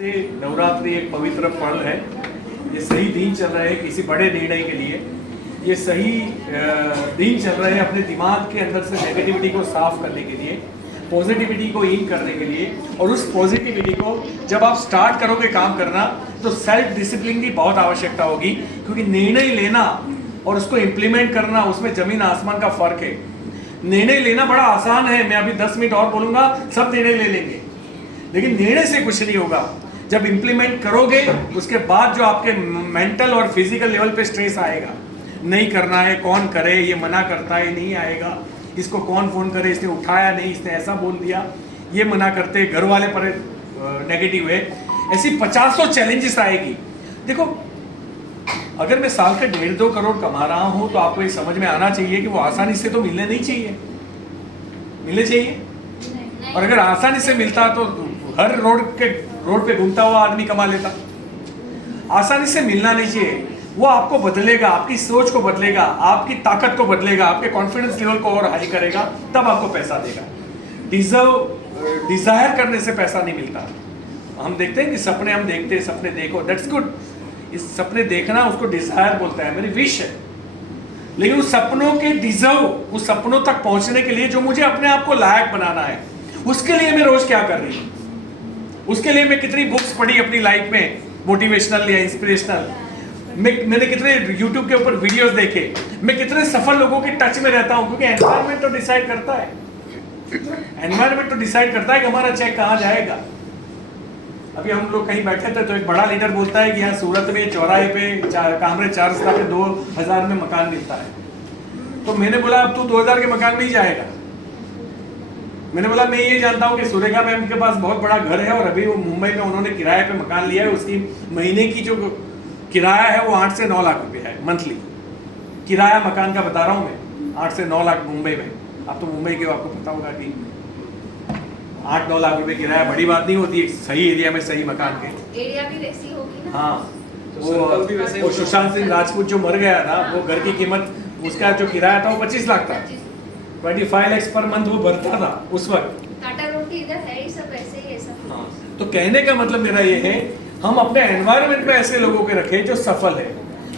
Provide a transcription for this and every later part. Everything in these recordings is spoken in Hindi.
नवरात्रि एक पवित्र पर्व है। ये सही दिन चल रहे हैं किसी बड़े निर्णय के लिए। ये सही दिन चल रहे हैं अपने दिमाग के अंदर से नेगेटिविटी को साफ करने के लिए, पॉजिटिविटी को इन करने के लिए। और उस पॉजिटिविटी को जब आप स्टार्ट करोगे काम करना तो सेल्फ डिसिप्लिन की बहुत आवश्यकता होगी, क्योंकि निर्णय लेना और उसको इम्प्लीमेंट करना, उसमें जमीन आसमान का फर्क है। निर्णय लेना बड़ा आसान है, मैं अभी 10 मिनट और बोलूँगा, सब निर्णय ले लेंगे, लेकिन निर्णय से कुछ नहीं होगा। जब इम्प्लीमेंट करोगे उसके बाद जो आपके मेंटल और फिजिकल लेवल पे स्ट्रेस आएगा, नहीं करना है, कौन करे, ये मना करता है, नहीं आएगा, इसको कौन फोन करे, इसने उठाया नहीं, इसने ऐसा बोल दिया, ये मना करते, घर वाले पर नेगेटिव है, ऐसी 50 चैलेंजेस आएगी। देखो, अगर मैं साल के 1.5-2 करोड़ कमा रहा हूं तो आपको ये समझ में आना चाहिए कि वो आसानी से तो मिलने नहीं चाहिए, मिलने चाहिए। और अगर आसानी से मिलता तो हर रोड पे घूमता हुआ आदमी कमा लेता। आसानी से मिलना नहीं चाहिए, वो आपको बदलेगा, आपकी सोच को बदलेगा, आपकी ताकत को बदलेगा, आपके कॉन्फिडेंस लेवल को और हाई करेगा, तब आपको पैसा देगा। डिजायर करने से पैसा नहीं मिलता। हम देखते हैं कि सपने हम देखते हैं, सपने देखो, दैट्स गुड। इस सपने देखना उसको डिजायर बोलता है, मेरी विश है। लेकिन उस सपनों के डिजर्व, उस सपनों तक पहुंचने के लिए जो मुझे अपने आप को लायक बनाना है, उसके लिए मैं रोज क्या कर रही हूँ, उसके लिए मैं कितनी बुक्स पढ़ी अपनी लाइफ में, मोटिवेशनल या इंस्पिरेशनल, मैंने कितने YouTube के ऊपर वीडियोस देखे, मैं कितने सफल लोगों के टच में रहता हूँ, क्योंकि एनवायरनमेंट तो डिसाइड करता है, एनवायरनमेंट तो डिसाइड करता है कि हमारा चेक कहाँ जाएगा। अभी हम लोग कहीं बैठे थे तो एक बड़ा लीडर बोलता है कि यहाँ सूरत में चौराहे पे कामरे 4 स्टार पे 2000 में मकान मिलता है। तो मैंने बोला अब तू 2000 के मकान में ही जाएगा। मैंने बोला मैं ये जानता हूँ कि सुरेखा मैम के पास बहुत बड़ा घर है और अभी वो मुंबई में उन्होंने किराए पे मकान लिया है, उसकी महीने की जो किराया है वो 8 से 9 लाख रुपए है मंथली। किराया मकान का बता रहा हूँ मैं, 8 से 9 लाख मुंबई में। आप तो मुंबई के, आपको पता होगा कि 8-9 लाख रुपए किराया बड़ी बात नहीं होती, सही एरिया में सही मकान के। एरिया भी वैसी होगी ना। हाँ, वो सुशांत सिंह राजपूत जो मर गया था, वो घर की कीमत, उसका जो किराया था वो 25 लाख था। 25 lakhs पर मंथ वो भरता था उस वक्त। टाटा रोटी इधर है ही, सब ऐसे ही है सब। हाँ, तो कहने का मतलब मेरा ये है, हम अपने एनवायरनमेंट में ऐसे लोगों के रखें जो सफल है।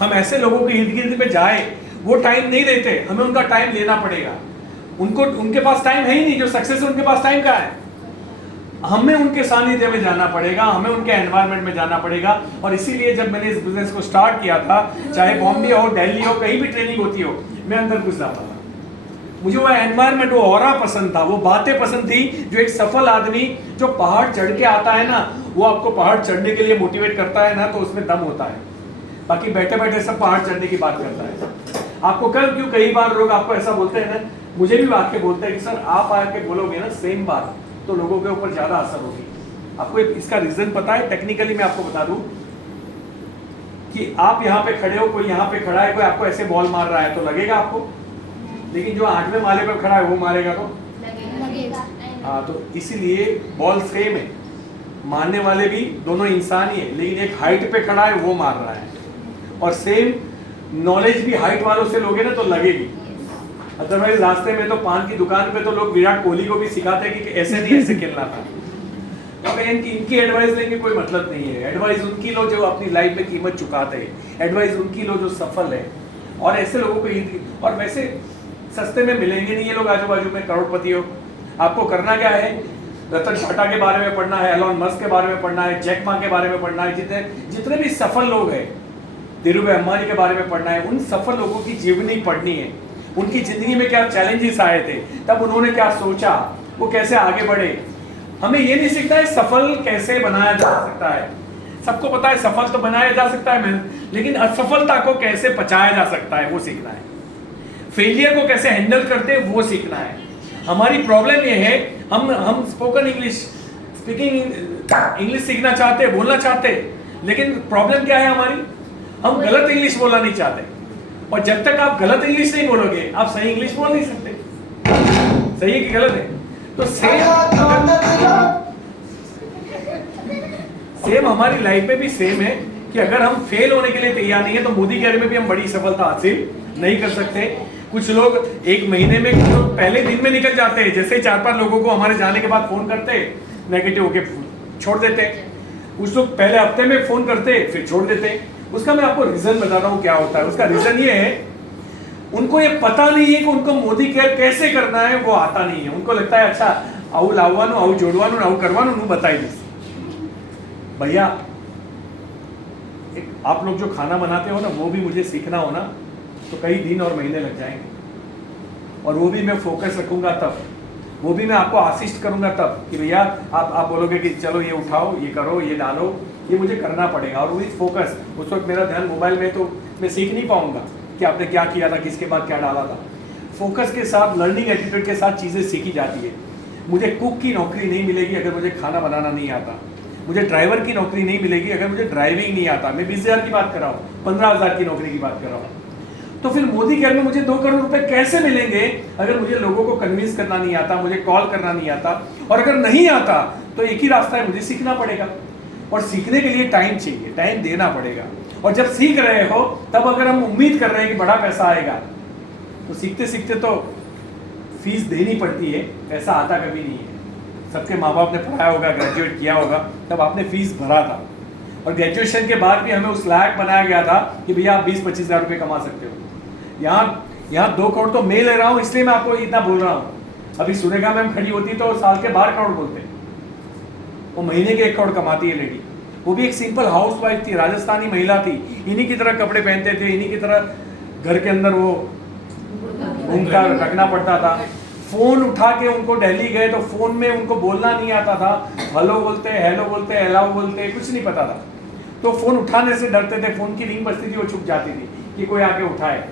हम ऐसे लोगों के इर्द गिर्द में जाए, वो टाइम नहीं देते, हमें उनका टाइम लेना पड़ेगा। उनको, उनके पास टाइम है ही नहीं, जो सक्सेस है उनके पास टाइम कहाँ है। हमें उनके सानिध्य में जाना पड़ेगा, हमें उनके एनवायरनमेंट में जाना पड़ेगा। और इसीलिए जब मैंने इस बिजनेस को स्टार्ट किया था, चाहे बॉम्बे हो, दिल्ली हो, कहीं भी ट्रेनिंग होती हो, मैं अंदर घुस जाता था। मुझे वो एनवायरनमेंट, वो ऑरा पसंद था, वो बातें पसंद थी। जो एक सफल आदमी जो पहाड़ चढ़ के आता है ना, वो आपको पहाड़ चढ़ने के लिए मोटिवेट करता है ना, तो उसमें दम होता है। बाकी बैठे बैठे सब पहाड़ चढ़ने की बात करता है। आपको क्यों कई बार लोग आपको ऐसा बोलते हैं ना, मुझे भी आके बोलते हैं कि सर आप आके बोलोगे ना सेम बात तो लोगों के ऊपर ज्यादा असर होगी। आपको इसका रीजन पता है? टेक्निकली मैं आपको बता दूं कि आप यहाँ पे खड़े हो, कोई यहाँ पे खड़ा है, कोई आपको ऐसे बॉल मार रहा है तो लगेगा आपको, लेकिन जो 8वें माले पर खड़ा है वो मारेगा तो लगेगा। हाँ, तो इसीलिए बॉल सेम है, मारने वाले भी दोनों इंसान ही है, लेकिन एक हाइट पे खड़ा है वो मार रहा है। और सेम नॉलेज भी हाइट वालों से लोगे ना तो लगेगी। अदरवाइज रास्ते में तो पान की दुकान पे तो लोग विराट कोहली को भी सिखाते हैं कि ऐसे नहीं ऐसे खेलना था। तो इनकी एडवाइस लेंगे कोई मतलब नहीं है। एडवाइस उनकी लो जो अपनी लाइफ में कीमत चुकाते हैं, एडवाइस उनकी लो जो सफल है। और ऐसे लोगों को, और वैसे सस्ते में मिलेंगे नहीं ये लोग आजू बाजू में करोड़पति हो। आपको करना क्या है, रतन टाटा के बारे में पढ़ना है, एलोन मस्क के बारे में पढ़ना है, जैक मा के बारे में पढ़ना है, जितने भी सफल लोग हैं, धीरूभाई अंबानी के बारे में पढ़ना है। उन सफल लोगों की जीवनी पढ़नी है, उनकी जिंदगी में क्या चैलेंजेस आए थे, तब उन्होंने क्या सोचा, वो कैसे आगे बढ़े। हमें ये नहीं सीखना है सफल कैसे बनाया जा सकता है। सबको पता है सफल तो बनाया जा सकता है, लेकिन असफलता को कैसे पचाया जा सकता है वो सीखना है। फेलियर को कैसे हैंडल करते हैं वो सीखना है। हमारी प्रॉब्लम ये है, हम स्पोकन इंग्लिश, स्पीकिंग इंग्लिश सीखना चाहते हैं, बोलना चाहते हैं, लेकिन प्रॉब्लम क्या है हमारी, हम गलत इंग्लिश बोलना नहीं चाहते। और जब तक आप गलत इंग्लिश नहीं बोलोगे, आप सही इंग्लिश बोल नहीं सकते। सही है कि गलत है? तो सेम हमारी लाइफ में भी सेम है कि अगर हम फेल होने के लिए तैयार नहीं है तो मोदी केयर में भी हम बड़ी सफलता हासिल नहीं कर सकते। कुछ लोग 1 महीने में, कुछ लोग पहले दिन में निकल जाते हैं। जैसे 4-5 लोगों को हमारे जाने के बाद फोन करते, नेगेटिव होके छोड़ देते। कुछ लोग पहले हफ्ते में फोन करते फिर छोड़ देते। उसका मैं आपको रीजन बता रहा हूँ क्या होता है। उसका रीजन ये है, उनको ये पता नहीं है कि उनको मोदी केयर कैसे करना है, वो आता नहीं है। उनको लगता है अच्छा आऊ लाववानु, आऊ जोड़वानु, आऊ करवानु, नु बताई दीस। भैया आप लोग जो खाना बनाते हो ना, वो भी मुझे सीखना हो ना तो कई दिन और महीने लग जाएंगे, और वो भी मैं फोकस रखूंगा तब, वो भी मैं आपको असिस्ट करूंगा तब कि भैया आप बोलोगे कि चलो ये उठाओ, ये करो, ये डालो, ये मुझे करना पड़ेगा। और विद फोकस, उस वक्त मेरा ध्यान मोबाइल में तो मैं सीख नहीं पाऊंगा कि आपने क्या किया था, किसके बाद क्या डाला था। फोकस के साथ, लर्निंग एटीट्यूड के साथ चीज़ें सीखी जाती है। मुझे कुक की नौकरी नहीं मिलेगी अगर मुझे खाना बनाना नहीं आता। मुझे ड्राइवर की नौकरी नहीं मिलेगी अगर मुझे ड्राइविंग नहीं आता। मैं 20,000 की बात कर रहा हूँ, 15,000 की नौकरी की बात कर रहा हूँ। तो फिर मोदी केयर में मुझे 2 करोड़ रुपए कैसे मिलेंगे अगर मुझे लोगों को कन्विंस करना नहीं आता, मुझे कॉल करना नहीं आता। और अगर नहीं आता तो एक ही रास्ता है, मुझे सीखना पड़ेगा। और सीखने के लिए टाइम चाहिए, टाइम देना पड़ेगा। और जब सीख रहे हो तब अगर हम उम्मीद कर रहे हैं कि बड़ा पैसा आएगा, तो सीखते सीखते तो फीस देनी पड़ती है, पैसा आता कभी नहीं है। सबके माँ बाप ने पढ़ाया होगा, ग्रेजुएट किया होगा, तब आपने फीस भरा था। और ग्रेजुएशन के बाद भी हमें उस लायक बनाया गया था कि भैया आप 20-25 हज़ार रुपये कमा सकते हो। यहाँ 2 करोड़ तो मैं ले रहा हूँ, इसलिए मैं आपको इतना बोल रहा हूँ। अभी सुरेखा मैम खड़ी होती तो साल के 12 करोड़ बोलते, वो महीने के 1 करोड़ कमाती है लेडी। वो भी एक सिंपल हाउस वाइफ थी, राजस्थानी महिला थी, इन्हीं की तरह कपड़े पहनते थे, इन्हीं की तरह घर के अंदर वो घूमकर रखना पड़ता था। फोन उठा के उनको दिल्ली गए तो फोन में उनको बोलना नहीं आता था, हेलो बोलते, हेलो बोलते, हेलाओ बोलते, कुछ नहीं पता था। तो फोन उठाने से डरते थे, फोन की रिंग बजती थी वो छुप जाती थी कि कोई आके उठाए।